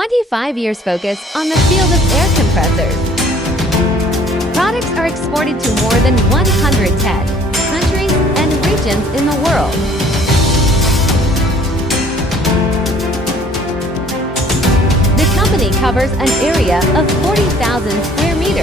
25 years focus on the field of air compressors. Products are exported to more than 110 countries and regions in the world. The company covers an area of 40,000 square meters.